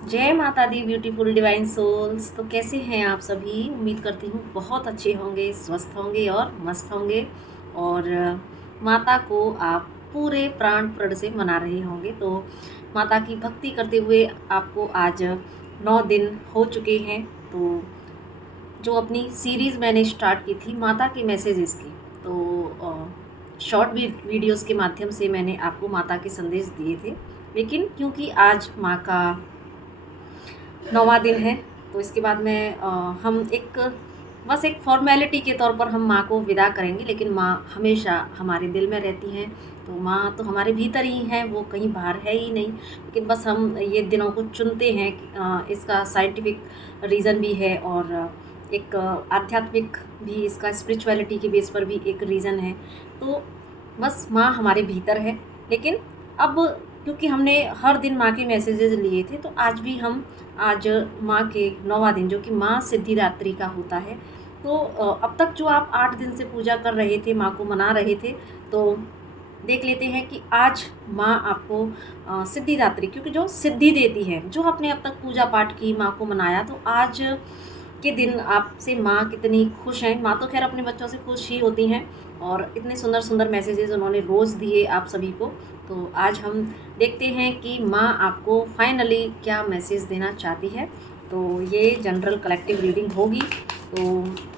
जय माता दी beautiful divine souls. तो कैसे हैं आप सभी? उम्मीद करती हूँ बहुत अच्छे होंगे, स्वस्थ होंगे और मस्त होंगे। और माता को आप पूरे प्राण प्रण से मना रहे होंगे। तो माता की भक्ति करते हुए आपको आज 9 दिन हो चुके हैं। तो जो अपनी सीरीज़ मैंने स्टार्ट की थी माता के मैसेजेस की, तो शॉर्ट वीडियोस के माध्यम से मैंने आपको माता के संदेश दिए थे। लेकिन क्योंकि आज माँ का 9वां दिन है, तो इसके बाद में हम बस एक फॉर्मेलिटी के तौर पर हम माँ को विदा करेंगे। लेकिन माँ हमेशा हमारे दिल में रहती हैं। तो माँ तो हमारे भीतर ही हैं, वो कहीं बाहर है ही नहीं। लेकिन बस हम ये दिनों को चुनते हैं। इसका साइंटिफिक रीज़न भी है और एक आध्यात्मिक भी, इसका स्पिरिचुअलिटी के बेस पर भी एक रीज़न है। तो बस माँ हमारे भीतर है। लेकिन अब क्योंकि हमने हर दिन माँ के मैसेजेस लिए थे, तो आज माँ के 9वां दिन, जो कि माँ सिद्धिदात्री का होता है। तो अब तक जो आप 8 दिन से पूजा कर रहे थे, माँ को मना रहे थे, तो देख लेते हैं कि आज माँ आपको सिद्धिदात्री, क्योंकि जो सिद्धि देती है, जो आपने अब तक पूजा पाठ की, माँ को मनाया, तो आज के दिन आपसे माँ कितनी खुश हैं। माँ तो खैर अपने बच्चों से खुश ही होती हैं, और इतने सुंदर सुंदर मैसेजेस उन्होंने रोज़ दिए आप सभी को। तो आज हम देखते हैं कि माँ आपको फाइनली क्या मैसेज देना चाहती है। तो ये जनरल कलेक्टिव रीडिंग होगी। तो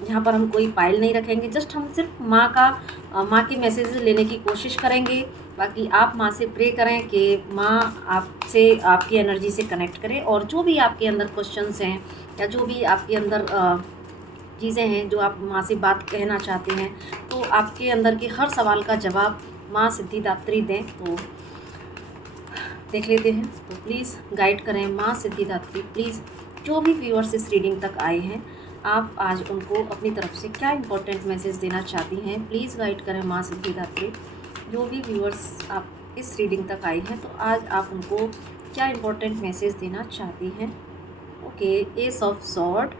यहाँ पर हम कोई पाइल नहीं रखेंगे, जस्ट हम सिर्फ माँ के मैसेज लेने की कोशिश करेंगे। बाकी आप माँ से प्रे करें कि माँ आपसे, आपकी एनर्जी से कनेक्ट करें, और जो भी आपके अंदर क्वेश्चंस हैं या जो भी आपके अंदर चीज़ें हैं जो आप माँ से बात कहना चाहते हैं, तो आपके अंदर के हर सवाल का जवाब माँ सिद्धिदात्री दें। तो देख लेते हैं। तो प्लीज़ गाइड करें माँ सिद्धिदात्री। प्लीज़ जो भी व्यूअर्स इस रीडिंग तक आए हैं, आप आज उनको अपनी तरफ से क्या इंपॉर्टेंट मैसेज देना चाहती हैं, प्लीज़ गाइड करें माँ सिद्धिदात्री। जो भी व्यूअर्स आप इस रीडिंग तक आए हैं, तो आज आप उनको क्या इंपॉर्टेंट मैसेज देना चाहती हैं। Okay, S of sword,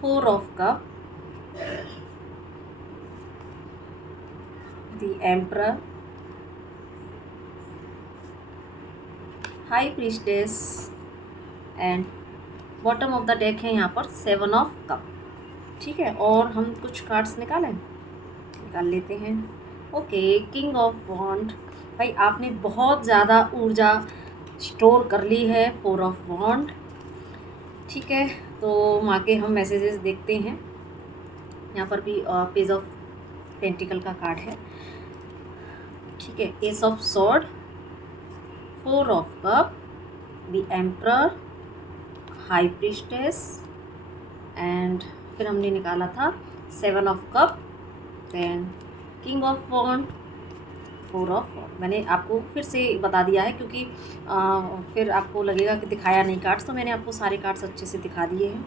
4 of cup, the emperor, high priestess, and bottom of the deck है यहाँ पर 7 ऑफ कप। ठीक है, और हम कुछ कार्ड्स निकाल लेते हैं। ओके, किंग ऑफ वॉन्ड। भाई आपने बहुत ज़्यादा ऊर्जा स्टोर कर ली है, 4 ऑफ वॉन्ड। ठीक है, तो माँ के हम मैसेजेस देखते हैं। यहाँ पर भी पेज ऑफ पेंटिकल का कार्ड है। ठीक है, ace of sword, 4 of cup, the emperor, high priestess, and फिर हमने निकाला था 7 of cup, then king of wand, 4 of wand. मैंने आपको फिर से बता दिया है, क्योंकि फिर आपको लगेगा कि दिखाया नहीं कार्ड्स, तो मैंने आपको सारे कार्ड्स अच्छे से दिखा दिए हैं।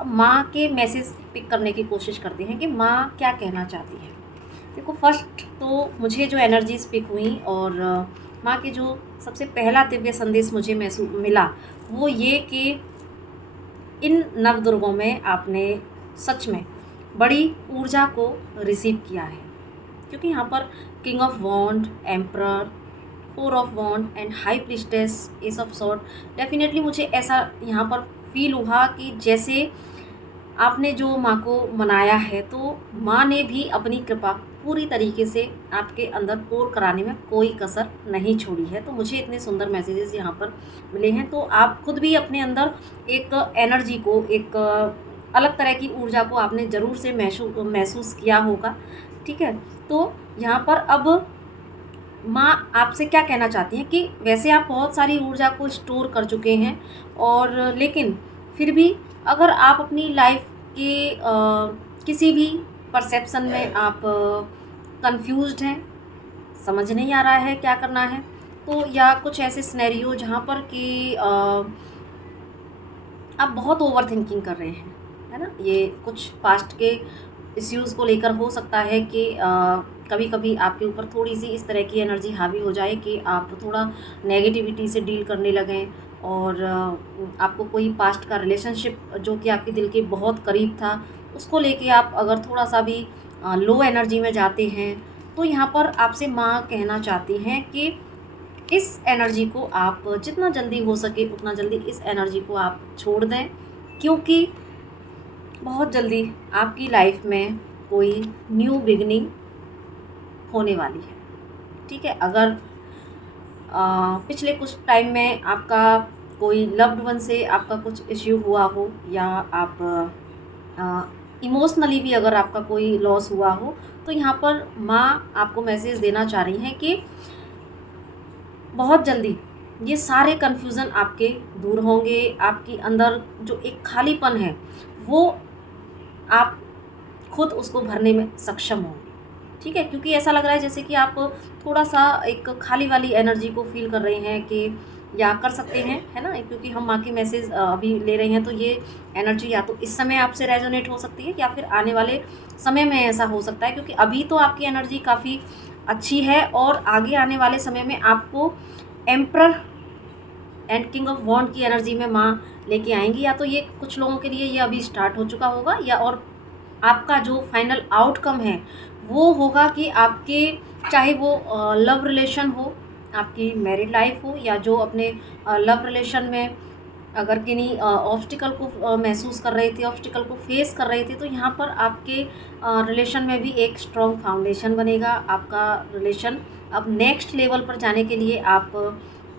अब माँ के मैसेज पिक करने की कोशिश करते हैं कि माँ क्या कहना चाहती है। देखो, फर्स्ट तो मुझे जो एनर्जीज पिक हुई, और माँ के जो सबसे पहला दिव्य संदेश मुझे मिला, वो ये कि इन नवदुर्गों में आपने सच में बड़ी ऊर्जा को रिसीव किया है। क्योंकि यहाँ पर king of wand, emperor, 4 of wand and high priestess, ace of sword, definitely मुझे ऐसा यहाँ पर फील हुआ कि जैसे आपने जो माँ को मनाया है, तो माँ ने भी अपनी कृपा पूरी तरीके से आपके अंदर पोर कराने में कोई कसर नहीं छोड़ी है। तो मुझे इतने सुंदर मैसेजेस यहाँ पर मिले हैं। तो आप खुद भी अपने अंदर एक एनर्जी को, एक अलग तरह की ऊर्जा को आपने ज़रूर से महसूस किया होगा। ठीक है, तो यहाँ पर अब माँ आपसे क्या कहना चाहती हैं कि वैसे आप बहुत सारी ऊर्जा को स्टोर कर चुके हैं, और लेकिन फिर भी अगर आप अपनी लाइफ के किसी भी परसेप्शन में आप कंफ्यूज्ड हैं, समझ नहीं आ रहा है क्या करना है, तो या कुछ ऐसे सिनेरियो जहाँ पर कि आप बहुत ओवर थिंकिंग कर रहे हैं, है ना। ये कुछ पास्ट के इश्यूज़ को लेकर हो सकता है कि कभी कभी आपके ऊपर थोड़ी सी इस तरह की एनर्जी हावी हो जाए कि आप थोड़ा नेगेटिविटी से डील करने लगें, और आपको कोई पास्ट का रिलेशनशिप जो कि आपके दिल के बहुत करीब था, उसको लेके आप अगर थोड़ा सा भी लो एनर्जी में जाते हैं, तो यहाँ पर आपसे माँ कहना चाहती हैं कि इस एनर्जी को आप जितना जल्दी हो सके उतना जल्दी इस एनर्जी को आप छोड़ दें, क्योंकि बहुत जल्दी आपकी लाइफ में कोई न्यू बिगनिंग होने वाली है। ठीक है, अगर पिछले कुछ टाइम में आपका कोई लव्ड वन से आपका कुछ इश्यू हुआ हो, या आप इमोशनली भी अगर आपका कोई लॉस हुआ हो, तो यहाँ पर माँ आपको मैसेज देना चाह रही हैं कि बहुत जल्दी ये सारे कन्फ्यूज़न आपके दूर होंगे। आपके अंदर जो एक खालीपन है वो आप खुद उसको भरने में सक्षम होंगे। ठीक है, क्योंकि ऐसा लग रहा है जैसे कि आप थोड़ा सा एक खाली वाली एनर्जी को फील कर रहे हैं कि, या कर सकते हैं, है ना, क्योंकि हम माँ के मैसेज अभी ले रहे हैं, तो ये एनर्जी या तो इस समय आपसे रेजोनेट हो सकती है या फिर आने वाले समय में ऐसा हो सकता है, क्योंकि अभी तो आपकी एनर्जी काफ़ी अच्छी है और आगे आने वाले समय में आपको एम्परर एंड किंग ऑफ वॉन्ड की एनर्जी में माँ लेके आएंगी। या तो ये कुछ लोगों के लिए ये अभी स्टार्ट हो चुका होगा, या और आपका जो फाइनल आउटकम है वो होगा कि आपके, चाहे वो लव रिलेशन हो, आपकी मैरिड लाइफ हो, या जो अपने लव रिलेशन में अगर किन्हीं ऑब्स्टिकल को महसूस कर रहे थे, ऑब्स्टिकल को फेस कर रहे थे, तो यहाँ पर आपके रिलेशन में भी एक स्ट्रॉन्ग फाउंडेशन बनेगा। आपका रिलेशन अब नेक्स्ट लेवल पर जाने के लिए आप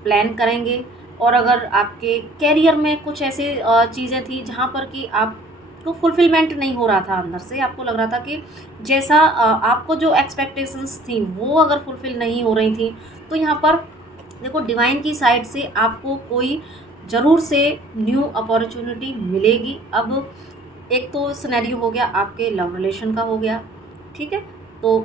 प्लान करेंगे। और अगर आपके कैरियर में कुछ ऐसे चीज़ें थी जहाँ पर कि आप तो फुलफिलमेंट नहीं हो रहा था, अंदर से आपको लग रहा था कि जैसा आपको जो एक्सपेक्टेशंस थी वो अगर फुलफिल नहीं हो रही थी, तो यहाँ पर देखो डिवाइन की साइड से आपको कोई ज़रूर से न्यू अपॉर्चुनिटी मिलेगी। अब एक तो सिनेरियो हो गया आपके लव रिलेशन का हो गया, ठीक है, तो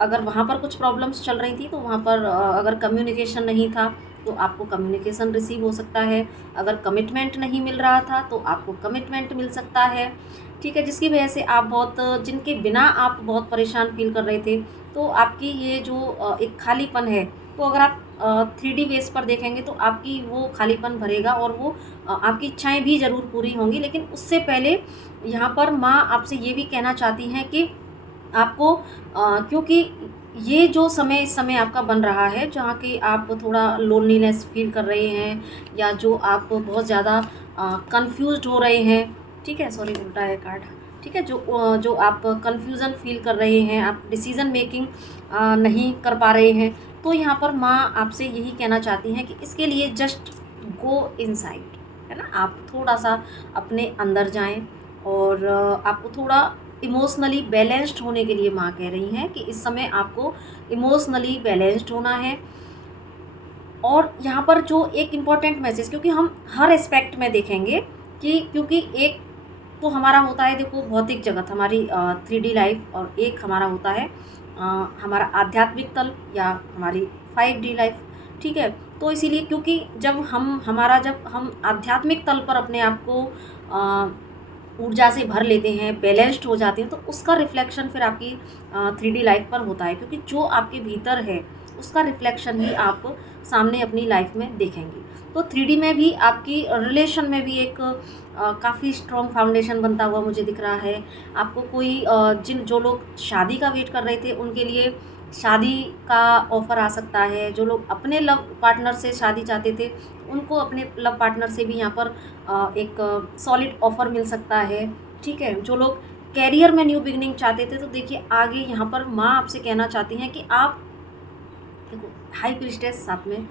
अगर वहाँ पर कुछ प्रॉब्लम्स चल रही थी तो वहाँ पर अगर कम्युनिकेशन नहीं था तो आपको कम्युनिकेशन रिसीव हो सकता है। अगर कमिटमेंट नहीं मिल रहा था तो आपको कमिटमेंट मिल सकता है। ठीक है, जिसकी वजह से आप बहुत, जिनके बिना आप बहुत परेशान फील कर रहे थे, तो आपकी ये जो एक खालीपन है, तो अगर आप 3D बेस पर देखेंगे तो आपकी वो खालीपन भरेगा और वो आपकी इच्छाएं भी ज़रूर पूरी होंगी। लेकिन उससे पहले यहाँ पर माँ आपसे ये भी कहना चाहती हैं कि आपको क्योंकि ये जो समय इस समय आपका बन रहा है जहाँ कि आप थोड़ा लोनलीनेस फील कर रहे हैं, या जो आप बहुत ज़्यादा कंफ्यूज्ड हो रहे हैं। ठीक है, सॉरी उल्टा है कार्ड। ठीक है, जो आप कंफ्यूजन फील कर रहे हैं, आप डिसीज़न मेकिंग नहीं कर पा रहे हैं, तो यहाँ पर माँ आपसे यही कहना चाहती हैं कि इसके लिए जस्ट गो इनसाइड, है ना, आप थोड़ा सा अपने अंदर जाएं। और आपको थोड़ा इमोशनली बैलेंस्ड होने के लिए माँ कह रही हैं कि इस समय आपको इमोशनली बैलेंस्ड होना है। और यहाँ पर जो एक इम्पॉर्टेंट मैसेज, क्योंकि हम हर एस्पेक्ट में देखेंगे कि, क्योंकि एक तो हमारा होता है देखो भौतिक जगत, हमारी 3D लाइफ, और एक हमारा होता है हमारा आध्यात्मिक तल या हमारी 5D लाइफ। ठीक है, तो इसीलिए क्योंकि जब हम आध्यात्मिक तल पर अपने आप को ऊर्जा से भर लेते हैं, बैलेंस्ड हो जाते हैं, तो उसका रिफ्लेक्शन फिर आपकी 3D लाइफ पर होता है, क्योंकि जो आपके भीतर है उसका रिफ्लेक्शन ही आप सामने अपनी लाइफ में देखेंगे। तो 3D में भी आपकी रिलेशन में भी एक काफ़ी स्ट्रॉन्ग फाउंडेशन बनता हुआ मुझे दिख रहा है। आपको कोई जो लोग शादी का वेट कर रहे थे उनके लिए शादी का ऑफ़र आ सकता है। जो लोग अपने लव पार्टनर से शादी चाहते थे उनको अपने लव पार्टनर से भी यहाँ पर एक सॉलिड ऑफ़र मिल सकता है। ठीक है, जो लोग कैरियर में न्यू बिगनिंग चाहते थे, तो देखिए आगे यहाँ पर माँ आपसे कहना चाहती हैं कि आप देखो हाई प्रीस्टेस, साथ में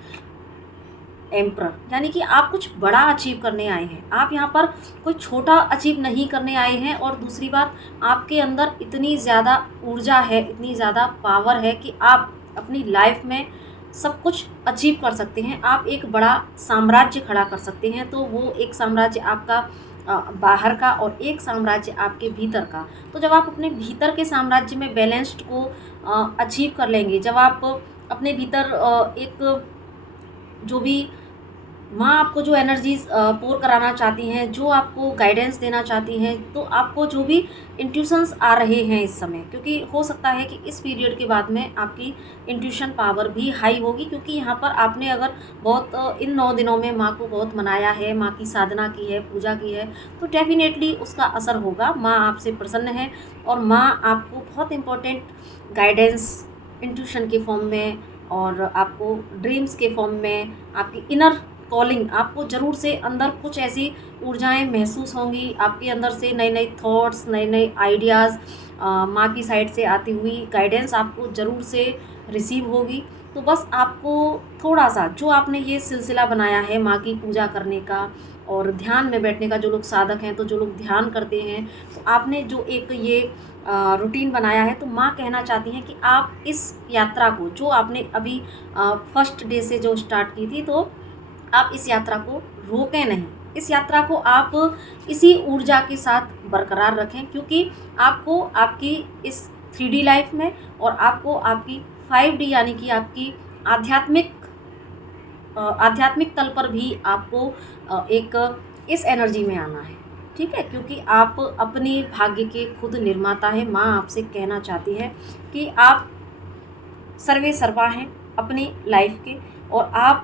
एम्परर, यानी कि आप कुछ बड़ा अचीव करने आए हैं। आप यहाँ पर कोई छोटा अचीव नहीं करने आए हैं। और दूसरी बात, आपके अंदर इतनी ज़्यादा ऊर्जा है, इतनी ज़्यादा पावर है कि आप अपनी लाइफ में सब कुछ अचीव कर सकते हैं। आप एक बड़ा साम्राज्य खड़ा कर सकते हैं। तो वो एक साम्राज्य आपका बाहर का और एक साम्राज्य आपके भीतर का। तो जब आप अपने भीतर के साम्राज्य में बैलेंस्ड को अचीव कर लेंगे, जब आप अपने भीतर एक जो भी माँ आपको जो एनर्जीज पोर कराना चाहती हैं, जो आपको गाइडेंस देना चाहती हैं, तो आपको जो भी इंट्यूशंस आ रहे हैं इस समय, क्योंकि हो सकता है कि इस पीरियड के बाद में आपकी इंट्यूशन पावर भी हाई होगी, क्योंकि यहाँ पर आपने अगर बहुत इन 9 दिनों में माँ को बहुत मनाया है, माँ की साधना की है, पूजा की है, तो डेफिनेटली उसका असर होगा। माँ आपसे प्रसन्न है और माँ आपको बहुत इम्पोर्टेंट गाइडेंस इंट्यूशन के फॉर्म में और आपको ड्रीम्स के फॉर्म में आपकी इनर कॉलिंग, आपको ज़रूर से अंदर कुछ ऐसी ऊर्जाएं महसूस होंगी, आपके अंदर से नए नए थॉट्स, नए नए आइडियाज़, माँ की साइड से आती हुई गाइडेंस आपको ज़रूर से रिसीव होगी। तो बस आपको थोड़ा सा, जो आपने ये सिलसिला बनाया है माँ की पूजा करने का और ध्यान में बैठने का, जो लोग साधक हैं, तो जो लोग ध्यान करते हैं, तो आपने जो एक ये रूटीन बनाया है, तो माँ कहना चाहती हैं कि आप इस यात्रा को, जो आपने अभी फर्स्ट डे से जो स्टार्ट की थी, तो आप इस यात्रा को रोकें नहीं, इस यात्रा को आप इसी ऊर्जा के साथ बरकरार रखें, क्योंकि आपको आपकी इस 3D लाइफ में और आपको आपकी 5D यानी कि आपकी आध्यात्मिक तल पर भी आपको एक इस एनर्जी में आना है, ठीक है, क्योंकि आप अपने भाग्य के खुद निर्माता हैं। माँ आपसे कहना चाहती है कि आप सर्वे सर्वा हैं अपनी लाइफ के, और आप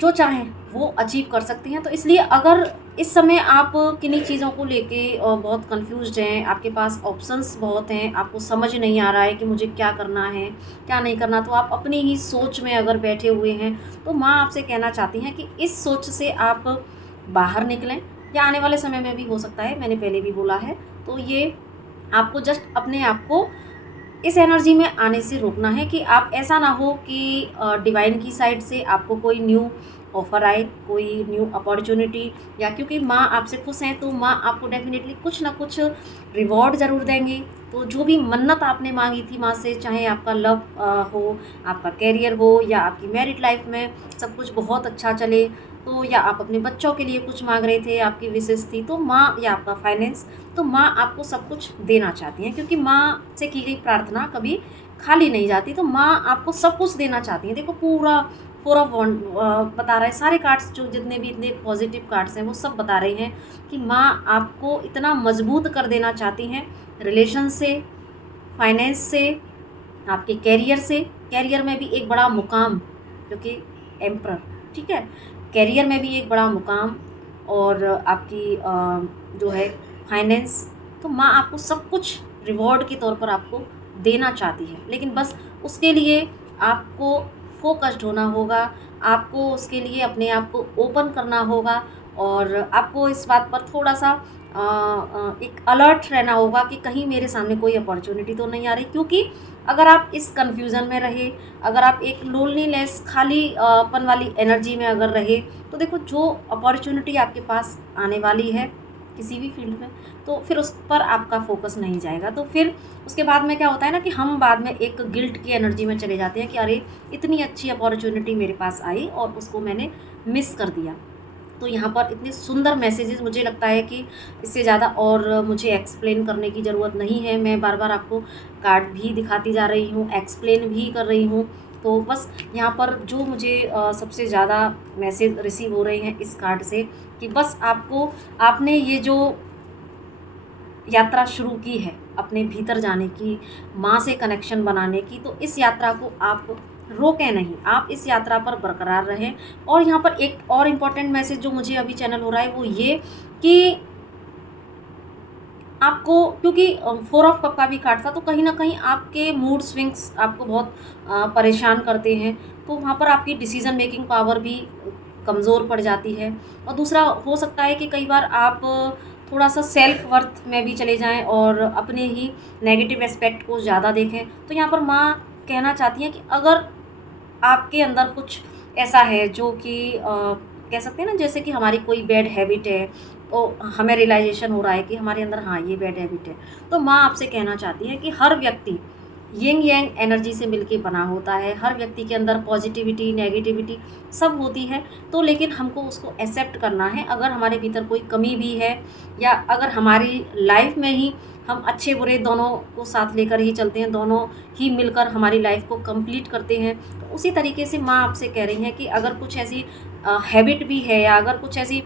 जो चाहें वो अचीव कर सकती हैं। तो इसलिए अगर इस समय आप किन्हीं चीज़ों को लेके बहुत कंफ्यूज्ड हैं, आपके पास ऑप्शंस बहुत हैं, आपको समझ नहीं आ रहा है कि मुझे क्या करना है, क्या नहीं करना, तो आप अपनी ही सोच में अगर बैठे हुए हैं, तो माँ आपसे कहना चाहती हैं कि इस सोच से आप बाहर निकलें, या आने वाले समय में भी हो सकता है, मैंने पहले भी बोला है। तो ये आपको जस्ट अपने आप को इस एनर्जी में आने से रोकना है कि आप ऐसा ना हो कि डिवाइन की साइड से आपको कोई न्यू ऑफ़र आए, कोई न्यू अपॉर्चुनिटी, या क्योंकि माँ आपसे खुश हैं तो माँ आपको डेफिनेटली कुछ ना कुछ रिवॉर्ड ज़रूर देंगे। तो जो भी मन्नत आपने मांगी थी माँ से, चाहे आपका लव हो, आपका कैरियर हो, या आपकी मैरिड लाइफ में सब कुछ बहुत अच्छा चले, तो या आप अपने बच्चों के लिए कुछ मांग रहे थे, आपकी विशेष थी, तो माँ, या आपका फाइनेंस, तो माँ आपको सब कुछ देना चाहती हैं, क्योंकि माँ से की गई प्रार्थना कभी खाली नहीं जाती। तो माँ आपको सब कुछ देना चाहती हैं। देखो पूरा 4 ऑफ वॉन्ड बता रहा है, सारे कार्ड्स जो जितने भी इतने पॉजिटिव कार्ड्स हैं वो सब बता रहे हैं कि माँ आपको इतना मजबूत कर देना चाहती हैं, रिलेशन से, फाइनेंस से, आपके कैरियर से। कैरियर में भी एक बड़ा मुकाम, क्योंकि एम्परर, ठीक है, कैरियर में भी एक बड़ा मुकाम, और आपकी जो है फाइनेंस, तो माँ आपको सब कुछ रिवॉर्ड के तौर पर आपको देना चाहती है। लेकिन बस उसके लिए आपको फोकस्ड होना होगा, आपको उसके लिए अपने आप को ओपन करना होगा, और आपको इस बात पर थोड़ा सा एक अलर्ट रहना होगा कि कहीं मेरे सामने कोई अपॉर्चुनिटी तो नहीं आ रही। क्योंकि अगर आप इस कन्फ्यूज़न में रहे, अगर आप एक लोनलीनेस, खाली पन वाली एनर्जी में अगर रहे, तो देखो जो अपॉर्चुनिटी आपके पास आने वाली है किसी भी फील्ड में, तो फिर उस पर आपका फोकस नहीं जाएगा। तो फिर उसके बाद में क्या होता है ना, कि हम बाद में एक गिल्ट की एनर्जी में चले जाते हैं कि अरे इतनी अच्छी अपॉर्चुनिटी मेरे पास आई और उसको मैंने मिस कर दिया। तो यहाँ पर इतने सुंदर मैसेजेस, मुझे लगता है कि इससे ज़्यादा और मुझे एक्सप्लेन करने की ज़रूरत नहीं है। मैं बार बार आपको कार्ड भी दिखाती जा रही हूँ, एक्सप्लेन भी कर रही हूँ। तो बस यहाँ पर जो मुझे सबसे ज़्यादा मैसेज रिसीव हो रहे हैं इस कार्ड से, कि बस आपने ये जो यात्रा शुरू की है अपने भीतर जाने की, माँ से कनेक्शन बनाने की, तो इस यात्रा को आप रोकें नहीं, आप इस यात्रा पर बरकरार रहें। और यहाँ पर एक और इम्पॉर्टेंट मैसेज जो मुझे अभी चैनल हो रहा है वो ये कि आपको, क्योंकि 4 ऑफ कप का भी कार्ड था, तो कहीं ना कहीं आपके मूड स्विंग्स आपको बहुत परेशान करते हैं। तो वहाँ पर आपकी डिसीज़न मेकिंग पावर भी कमज़ोर पड़ जाती है। और दूसरा हो सकता है कि कई बार आप थोड़ा सा सेल्फ वर्थ में भी चले जाएं और अपने ही नेगेटिव एस्पेक्ट को ज़्यादा देखें। तो यहाँ पर माँ कहना चाहती हैं कि अगर आपके अंदर कुछ ऐसा है जो कि कह सकते हैं ना, जैसे कि हमारी कोई बैड हैबिट है, तो हमें रियलाइजेशन हो रहा है कि हमारे अंदर हाँ ये बैड हैबिट है, तो माँ आपसे कहना चाहती है कि हर व्यक्ति यिंग यांग एनर्जी से मिलके बना होता है, हर व्यक्ति के अंदर पॉजिटिविटी, नेगेटिविटी सब होती है। तो लेकिन हमको उसको एक्सेप्ट करना है। अगर हमारे भीतर कोई कमी भी है, या अगर हमारी लाइफ में ही हम अच्छे बुरे दोनों को साथ लेकर ही चलते हैं, दोनों ही मिलकर हमारी लाइफ को कंप्लीट करते हैं, तो उसी तरीके से माँ आपसे कह रही हैं कि अगर कुछ ऐसी हैबिट भी है, या अगर कुछ ऐसी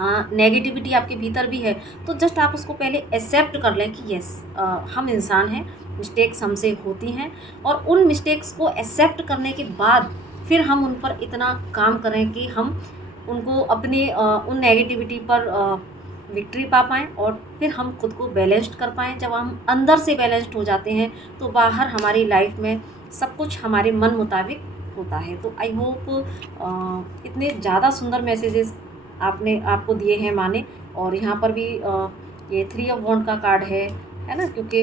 नेगेटिविटी आपके भीतर भी है, तो जस्ट आप उसको पहले एक्सेप्ट कर लें कि यस, हम इंसान हैं, मिस्टेक्स हमसे होती हैं, और उन मिस्टेक्स को एक्सेप्ट करने के बाद फिर हम उन पर इतना काम करें कि हम उनको अपने उन नेगेटिविटी पर विक्ट्री पा पाएँ, और फिर हम खुद को बैलेंस्ड कर पाएँ। जब हम अंदर से बैलेंस्ड हो जाते हैं, तो बाहर हमारी लाइफ में सब कुछ हमारे मन मुताबिक होता है। तो आई होप इतने ज़्यादा सुंदर मैसेजेस आपको दिए हैं माँ ने। और यहाँ पर भी ये 3 ऑफ वॉन्ड का कार्ड है ना, क्योंकि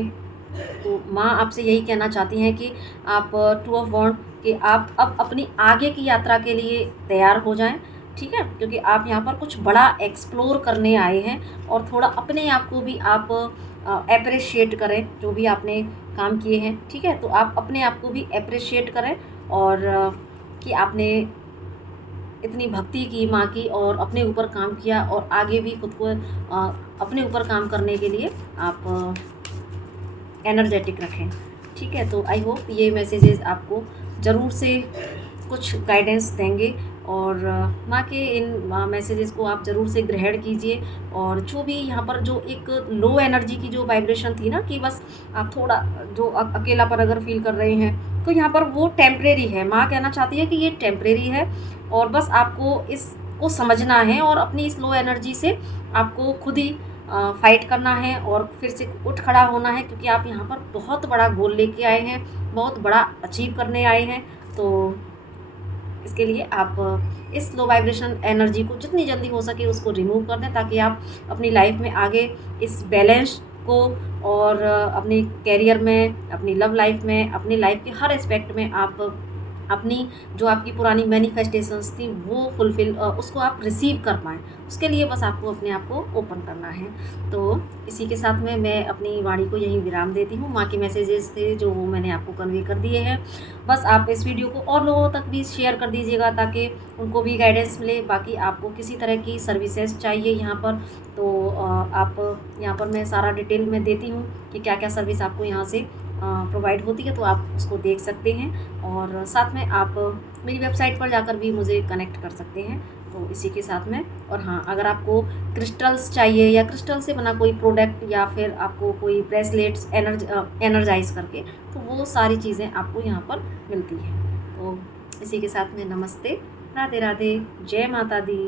तो माँ आपसे यही कहना चाहती हैं कि आप 2 ऑफ वॉन्ड कि आप अब अपनी आगे की यात्रा के लिए तैयार हो जाएं, ठीक है, क्योंकि आप यहाँ पर कुछ बड़ा एक्सप्लोर करने आए हैं। और थोड़ा अपने आप को भी आप अप्रिशिएट करें, जो भी आपने काम किए हैं, ठीक है। तो आप अपने आप को भी अप्रिशिएट करें और कि आपने इतनी भक्ति की माँ की और अपने ऊपर काम किया, और आगे भी खुद को अपने ऊपर काम करने के लिए आप एनर्जेटिक रखें, ठीक है। तो आई होप ये मैसेजेस आपको ज़रूर से कुछ गाइडेंस देंगे, और माँ के इन मैसेजेस को आप ज़रूर से ग्रहण कीजिए। और जो भी यहाँ पर जो एक लो एनर्जी की जो वाइब्रेशन थी ना, कि बस आप थोड़ा जो अकेलापन अगर फील कर रहे हैं, तो यहाँ पर वो टेम्परेरी है। माँ कहना चाहती है कि ये टेम्परेरी है, और बस आपको इसको समझना है और अपनी इस लो एनर्जी से आपको खुद ही फाइट करना है और फिर से उठ खड़ा होना है, क्योंकि आप यहाँ पर बहुत बड़ा गोल लेके आए हैं, बहुत बड़ा अचीव करने आए हैं। तो इसके लिए आप इस लो वाइब्रेशन एनर्जी को जितनी जल्दी हो सके उसको रिमूव कर दें, ताकि आप अपनी लाइफ में आगे इस बैलेंस को और अपनी कैरियर में, अपनी लव लाइफ में, अपनी लाइफ के हर एस्पेक्ट में आप अपनी जो आपकी पुरानी मैनिफेस्टेशंस थी वो फुलफ़िल उसको आप रिसीव कर पाएँ। उसके लिए बस आपको अपने आप को ओपन करना है। तो इसी के साथ में मैं अपनी वाणी को यहीं विराम देती हूँ। माँ के मैसेजेस थे जो वो मैंने आपको कन्वे कर दिए हैं। बस आप इस वीडियो को और लोगों तक भी शेयर कर दीजिएगा, ताकि उनको भी गाइडेंस मिले। बाकी आपको किसी तरह की सर्विसेज चाहिए यहाँ पर, तो आप यहाँ पर मैं सारा डिटेल में देती हूँ कि क्या क्या सर्विस आपको यहाँ से प्रोवाइड होती है, तो आप उसको देख सकते हैं। और साथ में आप मेरी वेबसाइट पर जाकर भी मुझे कनेक्ट कर सकते हैं। तो इसी के साथ में, और हाँ, अगर आपको क्रिस्टल्स चाहिए या क्रिस्टल से बना कोई प्रोडक्ट, या फिर आपको कोई ब्रेसलेट्स एनर्जाइज करके, तो वो सारी चीज़ें आपको यहाँ पर मिलती हैं। तो इसी के साथ में नमस्ते, राधे राधे, जय माता दी।